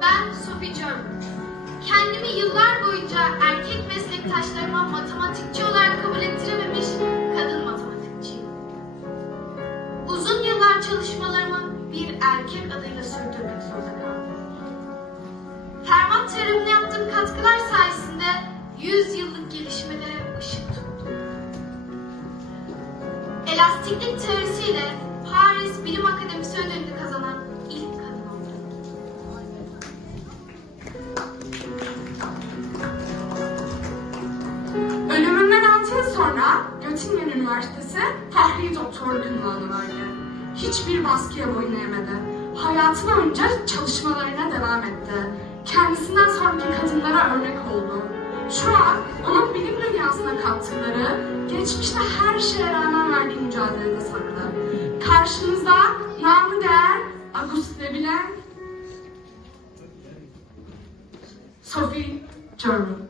Ben Sophie Gerber. Kendimi yıllar boyunca erkek meslektaşlarıma matematikçi kabul ettirememiş kadın matematikçiyim. Uzun yıllar çalışmalarımı bir erkek adıyla sürdürmek Elastiklik teorisiyle Paris Bilim Akademisi ödülünü kazanan ilk kadın oldum. Ölümünden 6 yıl sonra Göttingen Üniversitesi Tahrir Doktorluğu ünvanı verdi. Hiçbir baskıya boyun eğmedi. Hayatı boyunca çalışmalarına devam etti. Kendisinden sonraki kadınlara örnek oldu. Şu an onun bilim dünyasına kattıkları, geçmişte her şeye rağmen mücadelede saklı. Karşınızda namı değer Auguste Bilen, Sophie Germain.